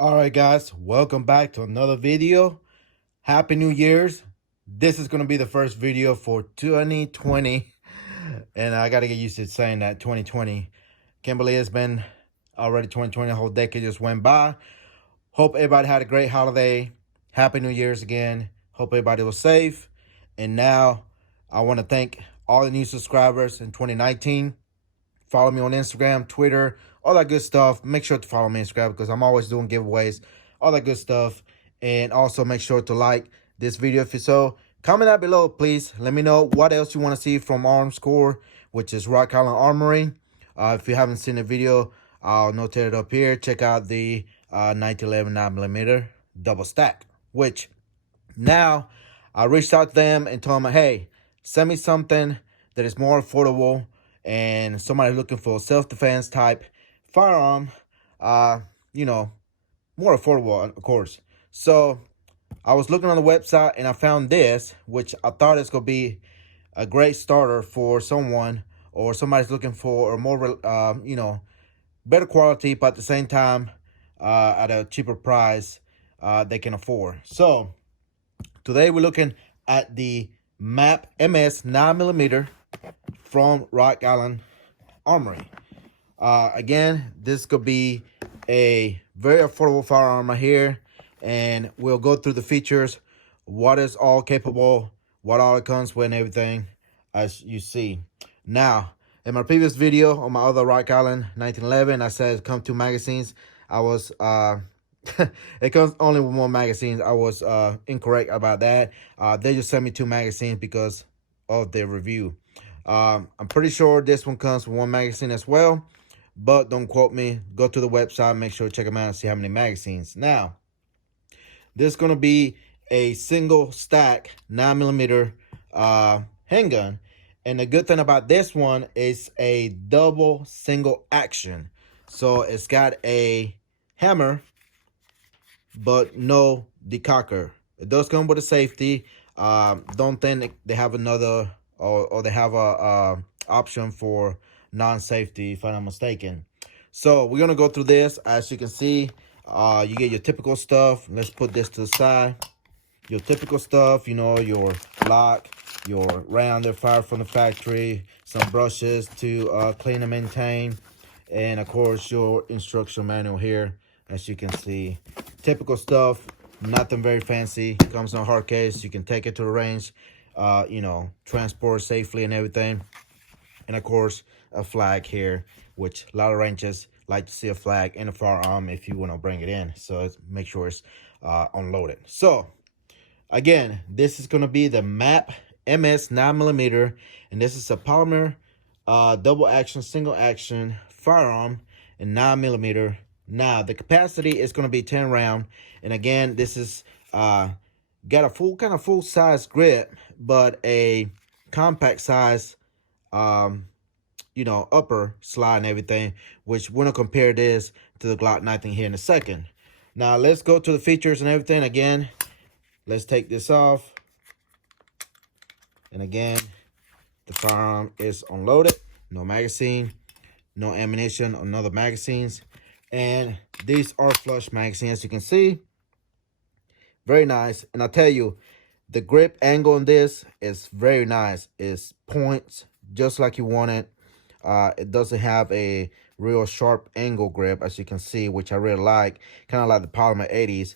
All right, guys, welcome back to another video. Happy New Year's. This is going to be the first video for 2020. And I got to get used to saying that 2020. Can't believe it's been already 2020. A whole decade just went by. Hope everybody had a great holiday. Happy New Year's again. Hope everybody was safe. And now I want to thank all the new subscribers in 2019. Follow me on Instagram, Twitter, all that good stuff. Make sure to follow me on Instagram because I'm always doing giveaways, all that good stuff. And also make sure to like this video if you so. Comment down below, please. Let me know what else you want to see from Armscore, which is Rock Island Armory. If you haven't seen the video, I'll notate it up here. Check out the 1911 9mm double stack, which now I reached out to them and told them, hey, send me something that is more affordable and somebody looking for self-defense type firearm, you know, more affordable, of course. So I was looking on the website and I found this, which I thought it's going to be a great starter for someone or somebody's looking for a more, better quality, but at the same time, at a cheaper price they can afford. So today we're looking at the MAPP MS 9mm from Rock Island Armory. Again, this could be a very affordable firearm right here, and we'll go through the features, what is all capable, what all it comes with, and everything, as you see. Now, in my previous video on my other Rock Island 1911, I said it comes 2 magazines. I was it comes only with 1 magazine. I was incorrect about that. They just sent me 2 magazines because of their review. I'm pretty sure this one comes with 1 magazine as well, but don't quote me. Go to the website, make sure to check them out and see how many magazines. Now, this is going to be a single stack 9mm handgun, and the good thing about this one is a double single action. So it's got a hammer, but no decocker. It does come with a safety. Don't think they have another or they have a option for non-safety, if I'm not mistaken. So we're gonna go through this. As you can see, you get your typical stuff. Let's put this to the side. Your typical stuff, you know, your lock, your rounder fired from the factory, some brushes to clean and maintain, and of course your instruction manual here. As you can see, typical stuff, nothing very fancy. Comes in a hard case. You can take it to the range, transport safely and everything. And of course, a flag here, which a lot of ranges like to see a flag in a firearm if you want to bring it in. So make sure it's unloaded. So again, this is going to be the MAPP MS 9mm, and this is a polymer double action, single action firearm in 9mm. Now, the capacity is going to be 10 round. And again, this is got a full size grip, but a compact size, upper slide and everything, which we're going to compare this to the Glock 19 here in a second. Now, let's go to the features and everything. Again, let's take this off. And again, the firearm is unloaded. No magazine, no ammunition or other magazines. And these are flush magazines, as you can see. Very nice. And I'll tell you, the grip angle on this is very nice. It's points just like you want it. It doesn't have a real sharp angle grip, as you can see, which I really like. Kind of like the Polymer 80s.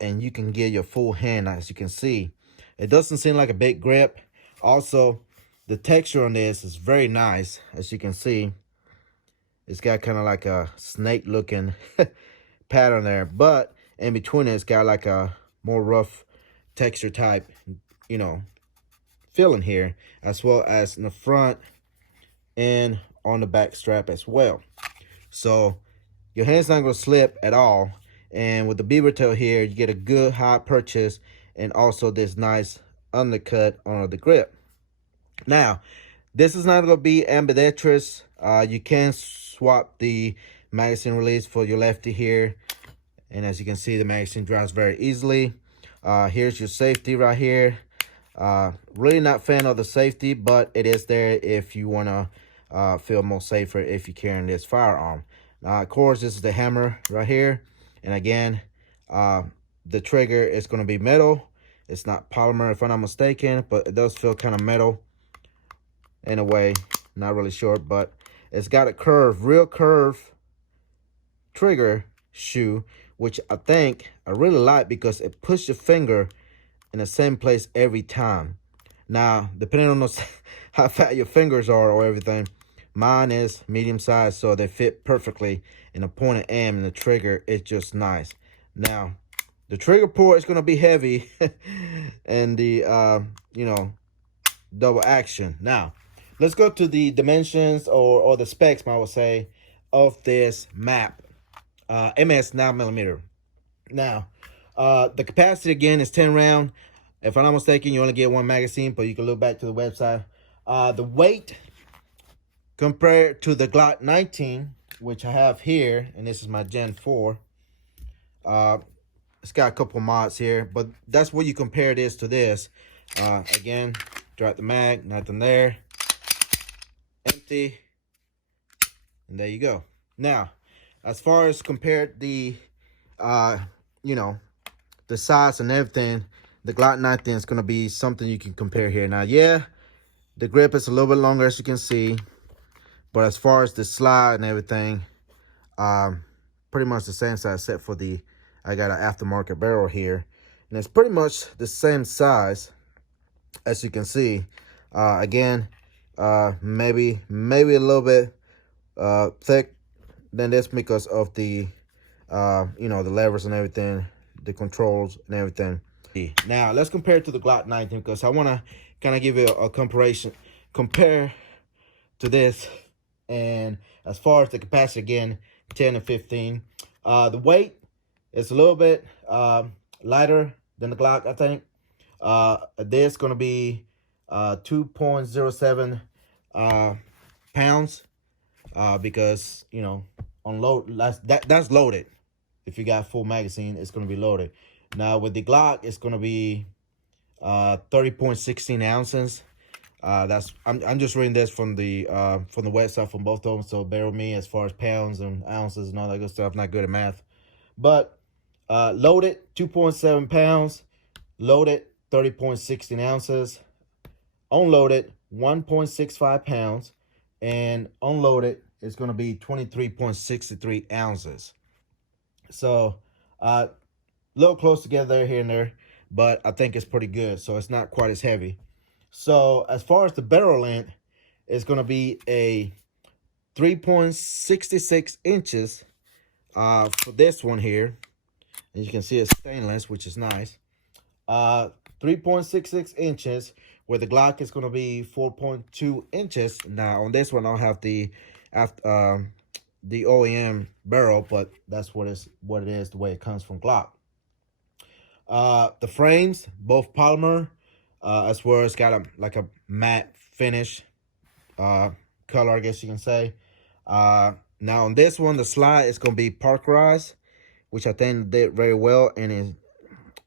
And you can get your full hand, as you can see. It doesn't seem like a big grip. Also, the texture on this is very nice, as you can see. It's got kind of like a snake looking pattern there, but in between it's got like a more rough texture type, feeling here, as well as in the front and on the back strap as well. So your hand's not going to slip at all. And with the beaver tail here, you get a good high purchase and also this nice undercut on the grip. Now, this is not going to be ambidextrous. You can swap the magazine release for your lefty here. And as you can see, the magazine drops very easily. Here's your safety right here. Really not fan of the safety, but it is there if you want to feel more safer if you're carrying this firearm. Of course, this is the hammer right here. And again, the trigger is going to be metal. It's not polymer if I'm not mistaken, but it does feel kind of metal in a way. Not really sure, but it's got a curve, real curve trigger shoe, which I think I really like because it puts your finger in the same place every time. Now, depending on how fat your fingers are or everything, mine is medium size, so they fit perfectly in the pointed end, and the trigger is just nice. Now, the trigger pull is going to be heavy and the, you know, double action. Now, let's go to the dimensions or the specs, I would say, of this MAPP MS 9mm. Now, the capacity again is 10 round. If I'm not mistaken, you only get one magazine, but you can look back to the website. The weight compared to the Glock 19, which I have here, and this is my Gen 4. It's got a couple mods here, but that's where you compare this to this. Again, drop the mag, nothing there. Empty. And there you go. Now, as far as compared the, you know, the size and everything, the Glock 19 is going to be something you can compare here. Now, yeah, the grip is a little bit longer, as you can see. But as far as the slide and everything, pretty much the same size, except for the, I got an aftermarket barrel here. And it's pretty much the same size, as you can see. Again, maybe a little bit thick than this because of the, you know, the levers and everything, the controls and everything. Now, let's compare it to the Glock 19 because I want to kind of give you a comparison, compare to this. And as far as the capacity, again, 10 and 15. The weight is a little bit lighter than the Glock, I think. This going to be 2.07 pounds because, you know, on load, that's loaded. If you got full magazine, it's going to be loaded. Now, with the Glock, it's going to be 30.16 ounces. I'm just reading this from the website from both of them, so bear with me as far as pounds and ounces and all that good stuff. I'm not good at math, but loaded 2.7 pounds, loaded 30.16 ounces, unloaded 1.65 pounds, and unloaded is going to be 23.63 ounces. So a little close together here and there, but I think it's pretty good, so it's not quite as heavy. So as far as the barrel length, it's going to be a 3.66 inches for this one here. As you can see, it's stainless, which is nice. 3.66 inches, where the Glock is going to be 4.2 inches. Now, on this one, I'll have the OEM barrel, but that's what it is, the way it comes from Glock. The frames, both polymer, as well as got like a matte finish color, I guess you can say. Now on this one, the slide is going to be Parkerized, which I think did very well. And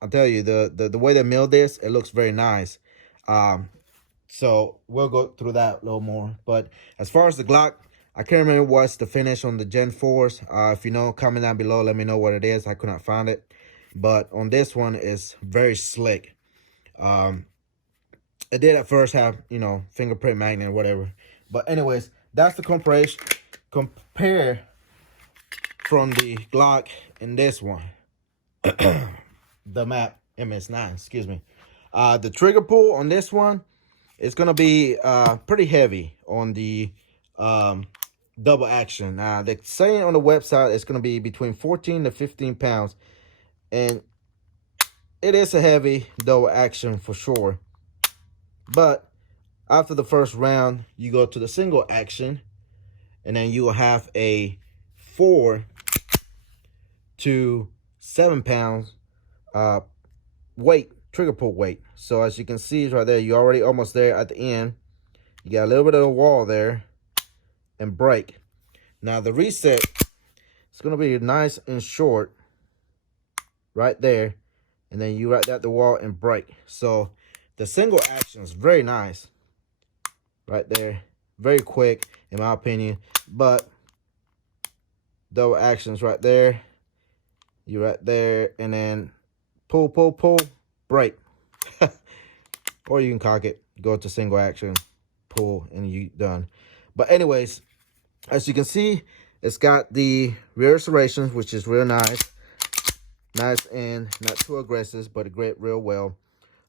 I'll tell you, the way they milled this, it looks very nice. So we'll go through that a little more. But as far as the Glock, I can't remember what's the finish on the Gen 4s. If you know, comment down below, let me know what it is. I could not find it. But on this one, it's very slick. It did at first have, you know, fingerprint magnet or whatever. But anyways, that's the comparison. Compare from the Glock and this one. The MAPP MS9, excuse me. The trigger pull on this one is going to be pretty heavy on the double action. Now, they're saying on the website it's going to be between 14 to 15 pounds. And it is a heavy double action for sure. But after the first round, you go to the single action, and then you will have a 4 to 7 pounds weight, trigger pull weight. So as you can see right there, you're already almost there at the end. You got a little bit of a wall there and break. Now the reset is going to be nice and short right there, and then you right at the wall and break. So the single action is very nice right there, very quick in my opinion. But double actions right there, You're right there, and then pull, pull, pull, break. Or you can cock it, go to single action, pull, and you done. But anyways, as you can see, it's got the rear serrations, which is real nice. Nice and not too aggressive, but it grip real well.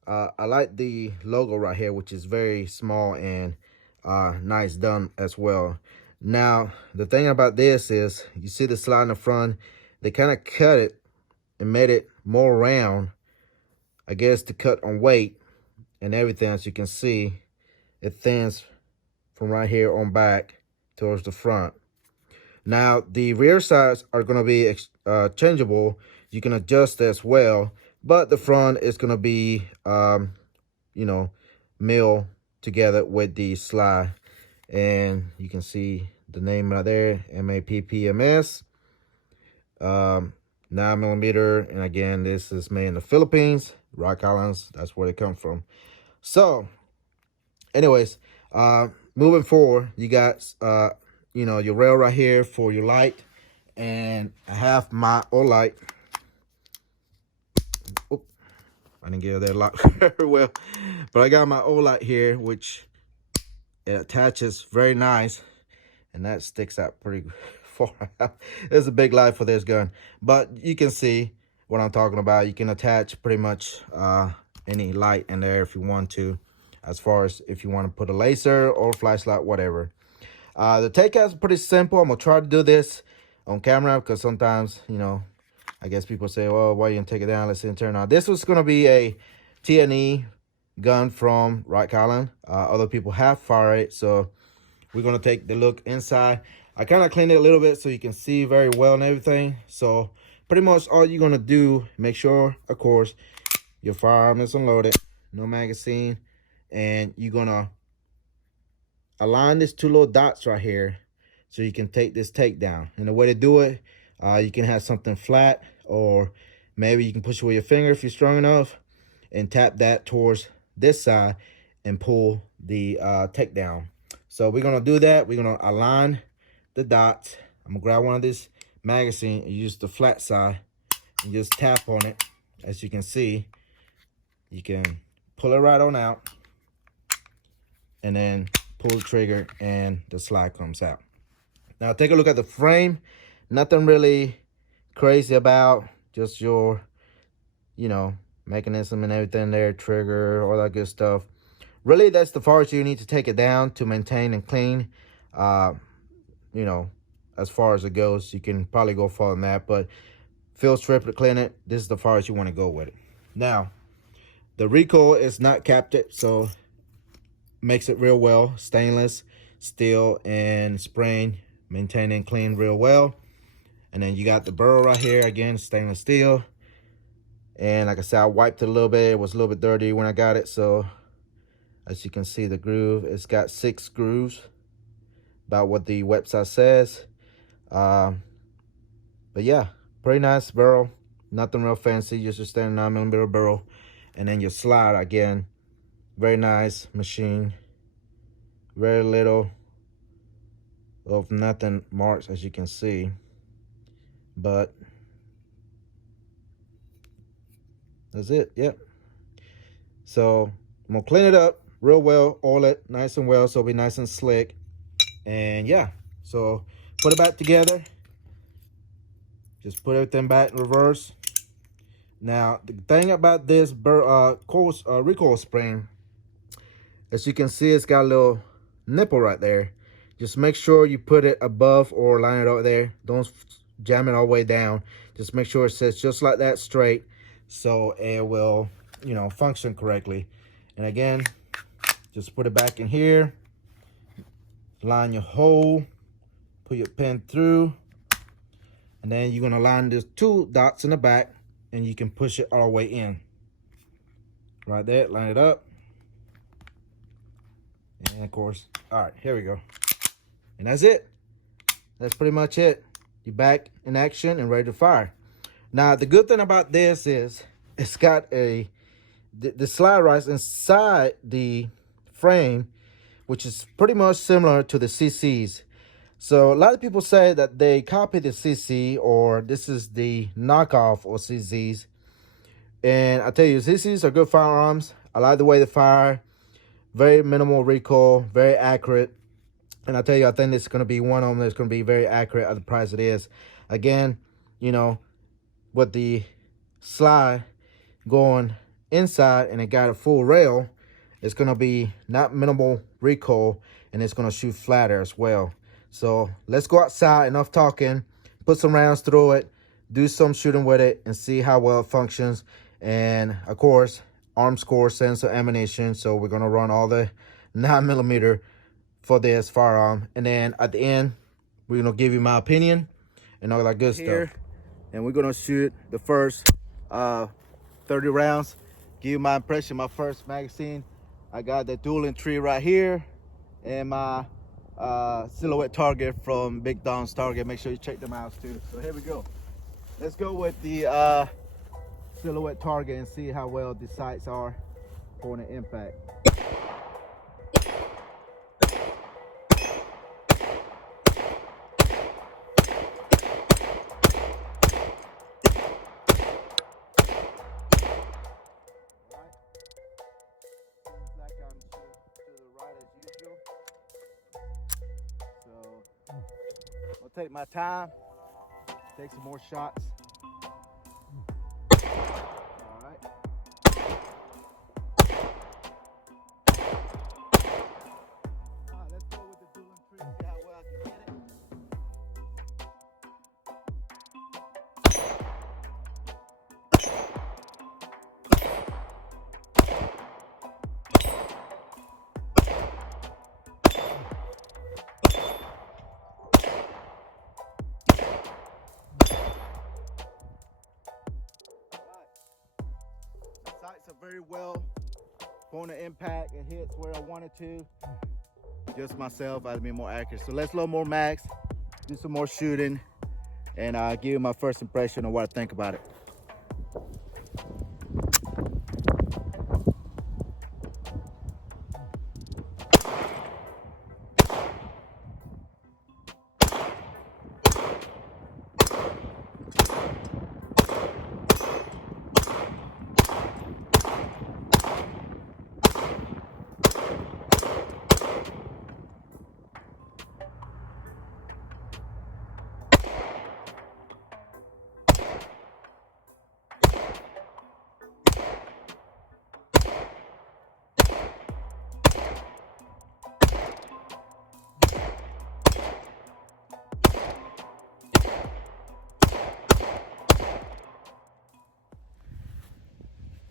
I like the logo right here, which is very small and nice done as well. Now, the thing about this is, you see the slide in the front, they kind of cut it and made it more round, I guess, to cut on weight and everything. As you can see, it thins from right here on back towards the front. Now, the rear sides are going to be changeable. You can adjust as well, but the front is going to be, you know, mill together with the slide. And you can see the name right there, MAPP MS, 9mm. And again, this is made in the Philippines, Rock Islands. That's where they come from. So, anyways, moving forward, you got, you know, your rail right here for your light. And I have my light. Oop, I didn't get that lock very well, but I got my light here, which it attaches very nice, and that sticks out pretty far out. There's a big light for this gun, but you can see what I'm talking about. You can attach pretty much any light in there if you want to, as far as if you want to put a laser or flashlight, whatever. The takeout is pretty simple. I'm gonna try to do this on camera because sometimes, you know, I guess people say, well, why are you gonna take it down? Let's see and turn on. This was gonna be a TNE gun from Rock Island. Other people have fired it, so we're gonna take the look inside. I kind of cleaned it a little bit so you can see very well and everything. So pretty much all you're gonna do, make sure, of course, your firearm is unloaded, no magazine, and you're gonna align these two little dots right here so you can take this takedown. And the way to do it, you can have something flat, or maybe you can push it with your finger if you're strong enough and tap that towards this side and pull the takedown. So we're gonna do that. We're gonna align the dots. I'm gonna grab one of this magazine and use the flat side and just tap on it. As you can see, you can pull it right on out and then pull the trigger and the slide comes out. Now take a look at the frame. Nothing really crazy about, just your, you know, mechanism and everything there, trigger, all that good stuff. Really, that's the farthest you need to take it down to maintain and clean. You know, as far as it goes, you can probably go farther than that, but field strip to clean it, this is the farthest you want to go with it. Now, the recoil is not captured, so makes it real well. Stainless steel and spring, maintain and clean real well. And then you got the barrel right here, again, stainless steel. And like I said, I wiped it a little bit. It was a little bit dirty when I got it. So as you can see, the groove, it's got 6 grooves, about what the website says. But yeah, pretty nice barrel. Nothing real fancy, just a standard 9mm barrel. And then your slide, again, very nice machine. Very little of nothing marks, as you can see. But that's it. Yep. So I'm gonna clean it up real well, oil it nice and well so it'll be nice and slick. And yeah, so put it back together. Just put everything back in reverse. Now the thing about this recoil spring, as you can see, it's got a little nipple right there. Just make sure you put it above or line it over there. Don't jam it all the way down. Just make sure it sits just like that, straight, so it will, you know, function correctly. And again, just put it back in here, line your hole, put your pin through, and then you're gonna line these 2 dots in the back, and you can push it all the way in. Right there, line it up. And of course, all right, here we go. And that's it. That's pretty much it. You're back in action and ready to fire. Now, the good thing about this is it's got the slide right inside the frame, which is pretty much similar to the CCs. So a lot of people say that they copy the CC, or this is the knockoff of CZs. And I tell you, CCs are good firearms. I like the way they fire. Very minimal recoil, very accurate. And I tell you, I think this is going to be one of them that's going to be very accurate at the price it is. Again, you know, with the slide going inside and it got a full rail, it's going to be not minimal recoil, and it's going to shoot flatter as well. So let's go outside, enough talking, put some rounds through it, do some shooting with it, and see how well it functions. And of course, Armscore sends some ammunition, so we're going to run all the 9mm for this firearm. And then at the end, we're going to give you my opinion and all that good stuff. And we're going to shoot the first 30 rounds, give you my impression, my first magazine. I got the dual entry right here, and my silhouette target from Big Don's Target. Make sure you check them out too. So here we go. Let's go with the silhouette target and see how well the sights are for an impact. I'll take my time, take some more shots. All right. Let's go with the dual entry, see how well I can get it. Sights are very well on the impact. It hits where I wanted to. Just myself, I'd be more accurate. So let's load more mags, do some more shooting, and I'll give you my first impression of what I think about it.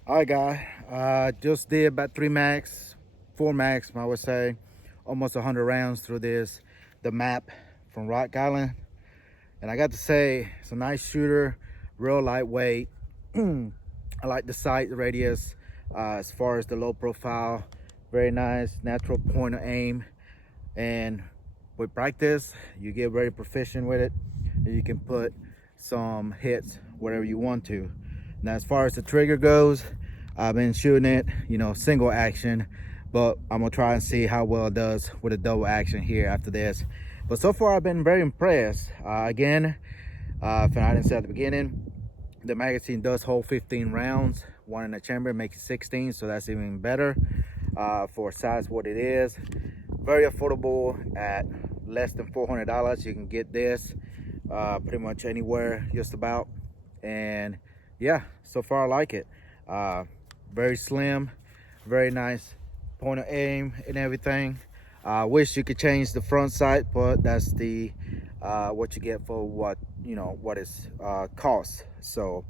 All right, guys, just did about 4 max, I would say, almost 100 rounds through this, the MAPP from Rock Island. And I got to say, it's a nice shooter, real lightweight. I like the sight radius, as far as the low profile, very nice, natural point of aim. And with practice, you get very proficient with it, and you can put some hits wherever you want to. Now, as far as the trigger goes, I've been shooting it, you know, single action, but I'm gonna try and see how well it does with a double action here after this. But so far, I've been very impressed. Again, if I didn't say at the beginning, the magazine does hold 15 rounds, one in the chamber makes it 16, so that's even better for size what it is. Very affordable at less than $400. You can get this pretty much anywhere, just about. And yeah, so far I like it. Very slim, very nice point of aim and everything. I wish you could change the front sight, but that's the what you get for what, you know, what it's costs. So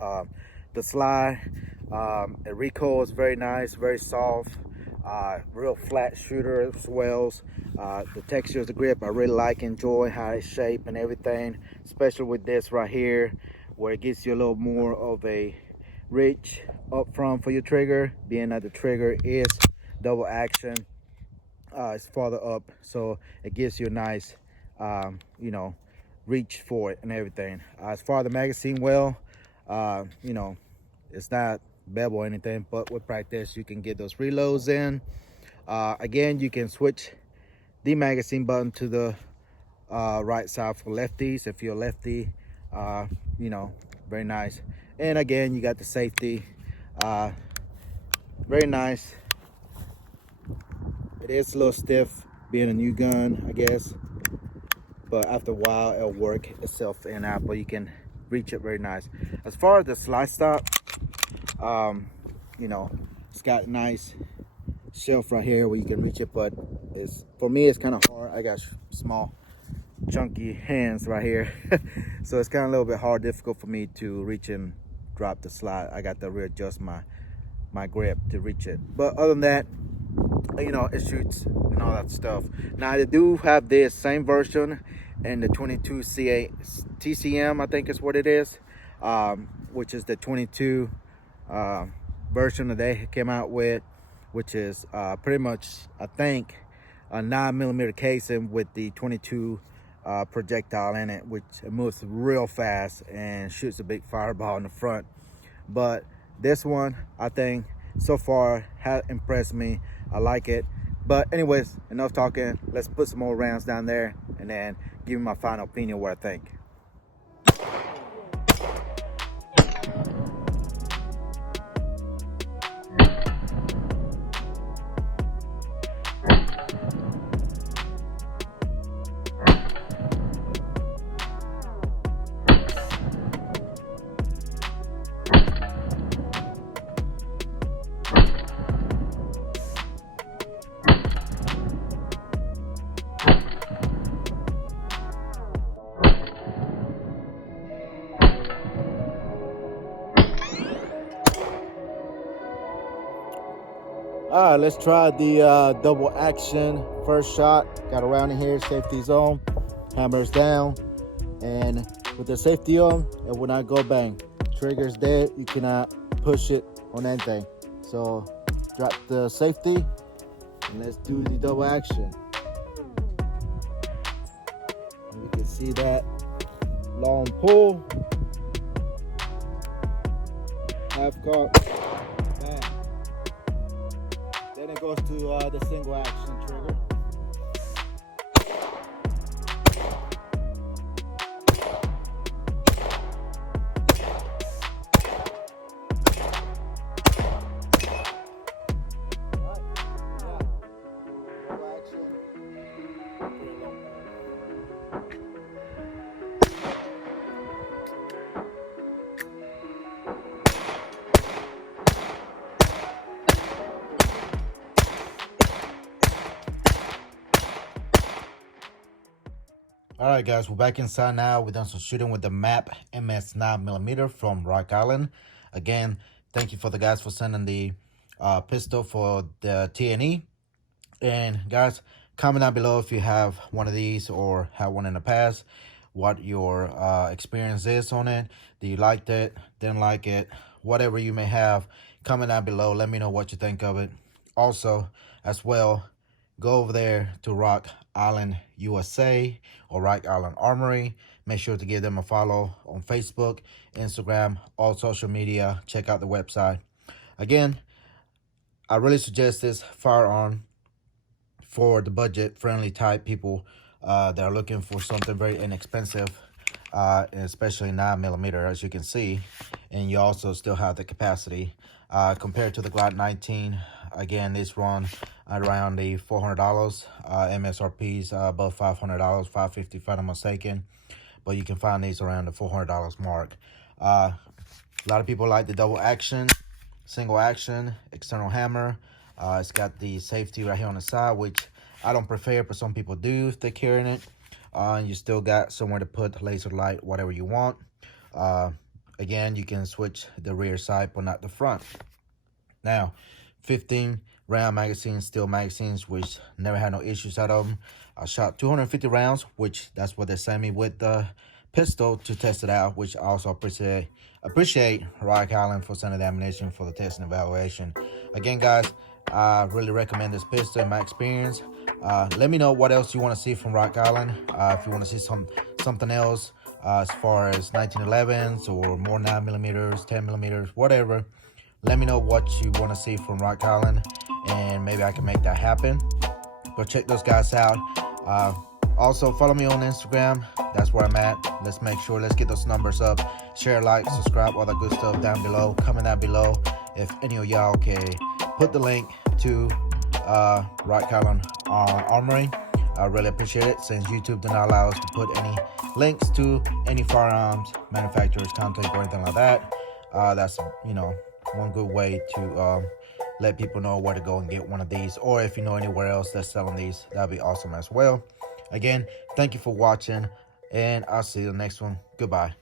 the slide, it recoils very nice, very soft, real flat shooter as well. The texture of the grip, I really like, enjoy how it's shaped and everything, especially with this right here, where it gives you a little more of a reach up front for your trigger, being that the trigger is double action. It's farther up, so it gives you a nice you know, reach for it and everything. As far as the magazine, well, you know, it's not bevel or anything, but with practice you can get those reloads in. Again, you can switch the magazine button to the right side for lefties. If you're a lefty, you know, very nice. And again, you got the safety, very nice. It is a little stiff being a new gun, I guess, but after a while it'll work itself in out, but you can reach it very nice. As far as the slide stop, you know, it's got nice shelf right here where you can reach it, but it's, for me, it's kind of hard. I got small chunky hands right here so it's kind of a little bit hard, difficult for me to reach and drop the slide. I got to readjust my grip to reach it, but other than that, you know, it shoots and all that stuff. Now they do have this same version in the 22 CA TCM, I think is what it is, which is the 22 version that they came out with, which is pretty much, I think, a 9mm casing with the 22 projectile in it, which it moves real fast and shoots a big fireball in the front. But this one, I think, so far has impressed me. I like it. But anyways, enough talking. Let's put some more rounds down there and then give me my final opinion what I think. All right, let's try the double action. First shot, got around in here, safety's on, hammer's down, and with the safety on, it will not go bang. Trigger's dead, you cannot push it on anything. So drop the safety, and let's do the double action. And you can see that long pull, half cock, bang. Then it goes to the single action trigger. All right, guys, we're back inside now. We're done some shooting with the MAPP MS 9mm from Rock Island. Again, thank you for the guys for sending the pistol for the T&E. And guys, comment down below if you have one of these or had one in the past, what your experience is on it. Do you liked it, didn't like it, whatever you may have, comment down below. Let me know what you think of it. Also, as well, go over there to Rock Island USA or Rock Island Armory. Make sure to give them a follow on Facebook, Instagram, all social media. Check out the website. Again, I really suggest this firearm for the budget-friendly type people that are looking for something very inexpensive, especially 9mm, as you can see. And you also still have the capacity compared to the Glock 19. Again, this run around the $400. MSRP's above $500, $550 if I'm not mistaken. But you can find these around the $400 mark. A lot of people like the double action, single action, external hammer. It's got the safety right here on the side, which I don't prefer, but some people do if they're carrying it. You still got somewhere to put laser light, whatever you want. Again, you can switch the rear side, but not the front. Now, 15 round magazines, steel magazines, which never had no issues out of them. I shot 250 rounds, which that's what they sent me with the pistol to test it out, which I also appreciate Rock Island for sending the ammunition for the test and evaluation. Again, guys, I really recommend this pistol in my experience. Let me know what else you want to see from Rock Island. If you want to see something else as far as 1911s or more 9mm, 10mm, whatever. Let me know what you want to see from Rock Island, and maybe I can make that happen. Go check those guys out. Also, follow me on Instagram. That's where I'm at. Let's make sure, let's get those numbers up. Share, like, subscribe, all that good stuff down below. Comment down below if any of y'all can put the link to Right Column Armory. I really appreciate it, since YouTube did not allow us to put any links to any firearms manufacturers content or anything like that. That's, you know, one good way to let people know where to go and get one of these, or if you know anywhere else that's selling these, that'd be awesome as well. Again, thank you for watching, and I'll see you in the next one. Goodbye.